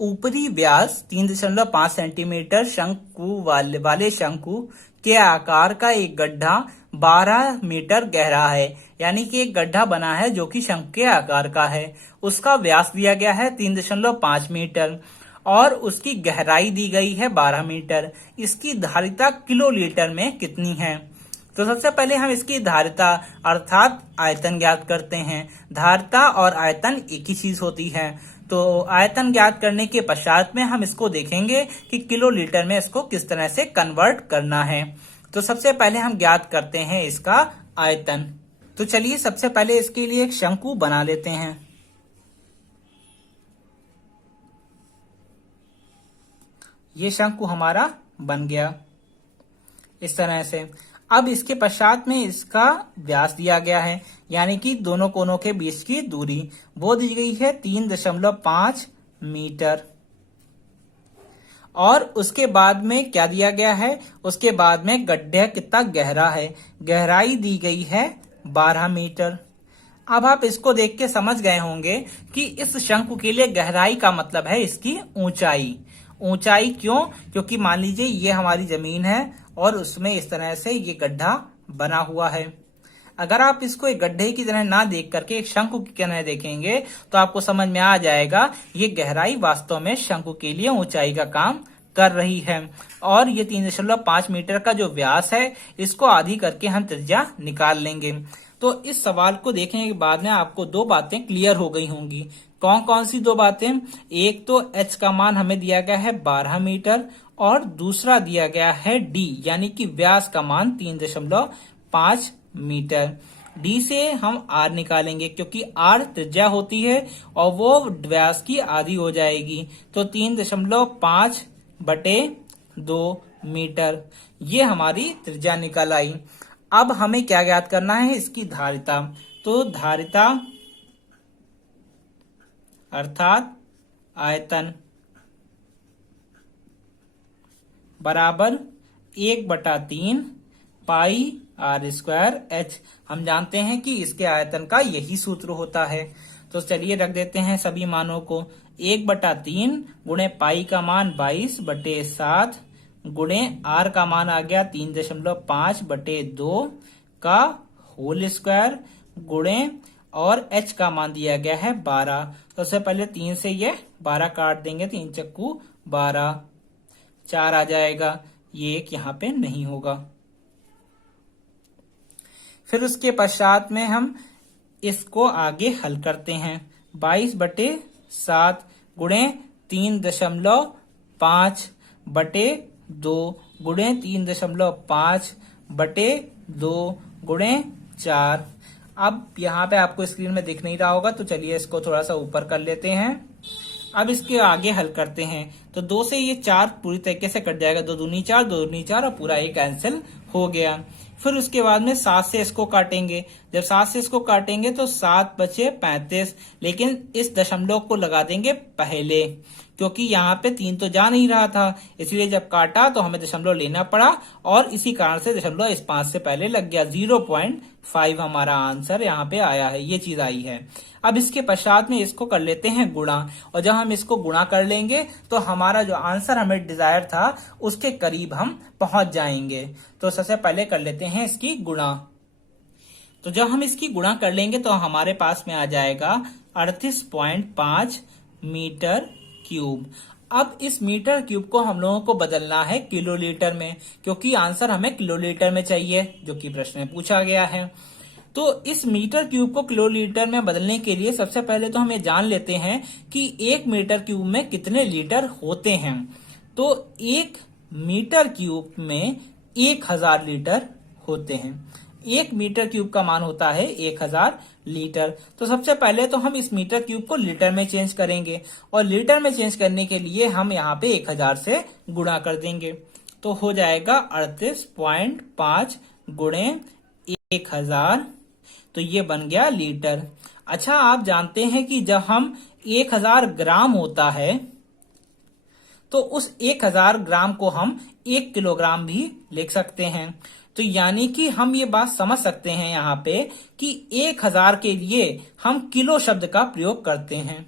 ऊपरी व्यास 3.5 सेंटीमीटर शंकु वाले शंकु के आकार का एक गड्ढा 12 मीटर गहरा है। यानी कि एक गड्ढा बना है जो कि शंकु के आकार का है। उसका व्यास दिया गया है 3.5 मीटर और उसकी गहराई दी गई है 12 मीटर। इसकी धारिता किलोलीटर में कितनी है? तो सबसे पहले हम इसकी धारिता अर्थात आयतन ज्ञात करते हैं। धारिता और आयतन एक ही चीज होती है। तो आयतन ज्ञात करने के पश्चात में हम इसको देखेंगे कि किलोलीटर में इसको किस तरह से कन्वर्ट करना है। तो सबसे पहले हम ज्ञात करते हैं इसका आयतन। तो चलिए सबसे पहले इसके लिए एक शंकु बना लेते हैं। ये शंकु हमारा बन गया इस तरह से। अब इसके पश्चात में इसका व्यास दिया गया है, यानी कि दोनों कोनों के बीच की दूरी वो दी गई है 3.5 मीटर। और उसके बाद में क्या दिया गया है? उसके बाद में गड्ढा कितना गहरा है, गहराई दी गई है 12 मीटर। अब आप इसको देख के समझ गए होंगे कि इस शंकु के लिए गहराई का मतलब है इसकी ऊंचाई। ऊंचाई क्यों? क्योंकि मान लीजिए ये हमारी जमीन है और उसमें इस तरह से ये गड्ढा बना हुआ है। अगर आप इसको एक गड्ढे की तरह ना देख करके एक शंकु की तरह देखेंगे तो आपको समझ में आ जाएगा ये गहराई वास्तव में शंकु के लिए ऊंचाई का काम कर रही है। और ये 3.5 मीटर का जो व्यास है इसको आधी करके हम त्रिज्या निकाल लेंगे। तो इस सवाल को देखने के बाद में आपको दो बातें क्लियर हो गई होंगी। कौन कौन सी दो बातें? एक तो h का मान हमें दिया गया है 12 मीटर और दूसरा दिया गया है d यानी कि व्यास का मान 3.5 मीटर। d से हम r निकालेंगे क्योंकि r त्रिज्या होती है और वो व्यास की आधी हो जाएगी। तो 3.5 बटे 2 मीटर ये हमारी त्रिज्या निकल आई। अब हमें क्या ज्ञात करना है? इसकी धारिता। तो धारिता अर्थात आयतन बराबर 1/3 पाई r स्क्वायर h। हम जानते हैं कि इसके आयतन का यही सूत्र होता है। तो चलिए रख देते हैं सभी मानों को। 1/3 गुणे पाई का मान 22/7 गुणे r का मान आ गया 3.5/2 का होल स्क्वायर गुणे और h का मान दिया गया है 12। तो सबसे पहले 3 से ये 12 काट देंगे, 3 चक्कू 12, 4 आ जाएगा। ये एक यहाँ पे नहीं होगा। फिर उसके पश्चात में हम इसको आगे हल करते हैं। 22/7 गुणे 3.5/2 गुणे 3.5/2 गुणे 4। अब यहाँ पे आपको स्क्रीन में दिख नहीं रहा होगा तो चलिए इसको थोड़ा सा ऊपर कर लेते हैं। अब इसके आगे हल करते हैं। तो 2 से ये 4 पूरी तरीके से कट जाएगा, 2 दूनी 4, 2 दूनी 4 और पूरा ये कैंसिल हो गया। फिर उसके बाद में 7 से इसको काटेंगे। जब 7 से इसको काटेंगे तो 7 बचे 35, लेकिन इस दशमलव को लगा देंगे पहले क्योंकि यहाँ पे 3 तो जा नहीं रहा था, इसलिए जब काटा तो हमें दशमलव लेना पड़ा और इसी कारण से दशमलव इस 5 से पहले लग गया। 0.5 हमारा आंसर यहाँ पे आया है, ये चीज आई है। अब इसके पश्चात में इसको कर लेते हैं गुणा और जब हम इसको गुणा कर लेंगे तो हमारा जो आंसर हमें डिजायर था उसके करीब हम पहुंच जाएंगे। तो सबसे पहले कर लेते हैं इसकी गुणा। तो जब हम इसकी गुणा कर लेंगे तो हमारे पास में आ जाएगा 38.5 मीटर क्यूब। अब इस मीटर क्यूब को हम लोगों को बदलना है किलोलीटर में क्योंकि आंसर हमें किलोलीटर में चाहिए जो कि प्रश्न में पूछा गया है। तो इस मीटर क्यूब को किलोलीटर में बदलने के लिए सबसे पहले तो हम ये जान लेते हैं कि 1 मीटर क्यूब में कितने लीटर होते हैं। तो 1 मीटर क्यूब में 1000 लीटर होते हैं। 1 मीटर क्यूब का मान होता है 1000 लीटर। तो सबसे पहले तो हम इस मीटर क्यूब को लीटर में चेंज करेंगे और लीटर में चेंज करने के लिए हम यहाँ पे 1000 से गुणा कर देंगे। तो हो जाएगा 38.5 गुणे 1000, तो ये बन गया लीटर। अच्छा, आप जानते हैं कि जब हम 1000 ग्राम होता है तो उस 1000 ग्राम को हम 1 किलोग्राम भी लिख सकते हैं। तो यानी कि हम ये बात समझ सकते हैं यहाँ पे कि 1000 के लिए हम किलो शब्द का प्रयोग करते हैं।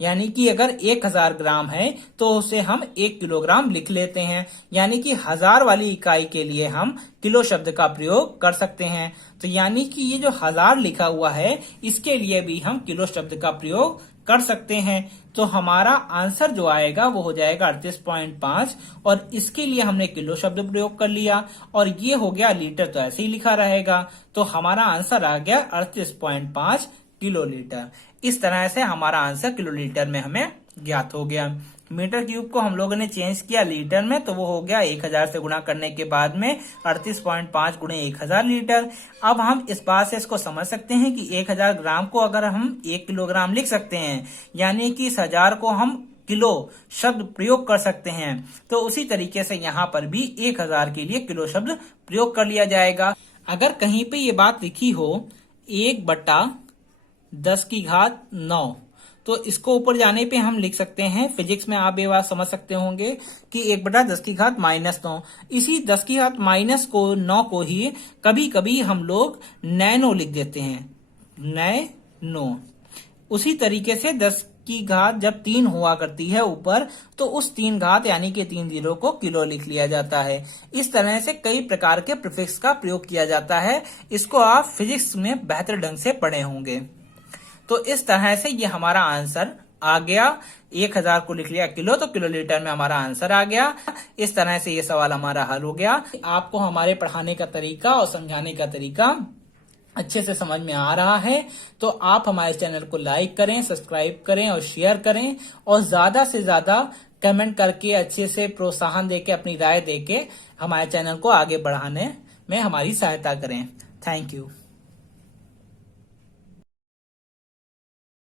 यानी कि अगर 1000 ग्राम है तो उसे हम 1 किलोग्राम लिख लेते हैं, यानी कि 1000 वाली इकाई के लिए हम किलो शब्द का प्रयोग कर सकते हैं। तो यानी कि ये जो 1000 लिखा हुआ है इसके लिए भी हम किलो शब्द का प्रयोग कर सकते हैं। तो हमारा आंसर जो आएगा वो हो जाएगा 38.5 और इसके लिए हमने किलो शब्द प्रयोग कर लिया और ये हो गया लीटर, तो ऐसे ही लिखा रहेगा। तो हमारा आंसर आ गया 38.5 किलो लीटर। इस तरह से हमारा आंसर किलो लीटर में हमें ज्ञात हो गया। मीटर क्यूब को हम लोगों ने चेंज किया लीटर में, तो वो हो गया 1000 से गुणा करने के बाद में 38.5 गुणे 1000 लीटर। अब हम इस बात से इसको समझ सकते हैं कि 1000 ग्राम को अगर हम 1 किलोग्राम लिख सकते हैं, यानी कि इस 1000 को हम किलो शब्द प्रयोग कर सकते हैं। तो उसी तरीके से यहाँ पर भी 1000 के लिए किलो शब्द प्रयोग कर लिया जाएगा। अगर कहीं पे ये बात लिखी हो 1/10⁹, तो इसको ऊपर जाने पे हम लिख सकते हैं, फिजिक्स में आप ये बात समझ सकते होंगे कि 1/10⁻⁹। इसी 10⁻⁹ को 9 को ही कभी कभी हम लोग नैनो लिख देते हैं, नैनो। उसी तरीके से 10 की घात जब 3 हुआ करती है ऊपर, तो उस 3 घात यानी कि 3 जीरो को किलो लिख लिया जाता है। इस तरह से कई प्रकार के प्रीफिक्स का प्रयोग किया जाता है। इसको आप फिजिक्स में बेहतर ढंग से पढ़े होंगे। तो इस तरह से ये हमारा आंसर आ गया। 1000 को लिख लिया किलो, तो किलो लीटर में हमारा आंसर आ गया। इस तरह से ये सवाल हमारा हल हो गया। आपको हमारे पढ़ाने का तरीका और समझाने का तरीका अच्छे से समझ में आ रहा है, तो आप हमारे चैनल को लाइक करें, सब्सक्राइब करें और शेयर करें, और ज्यादा से ज्यादा कमेंट करके अच्छे से प्रोत्साहन देके, अपनी राय देके हमारे चैनल को आगे बढ़ाने में हमारी सहायता करें। Thank you.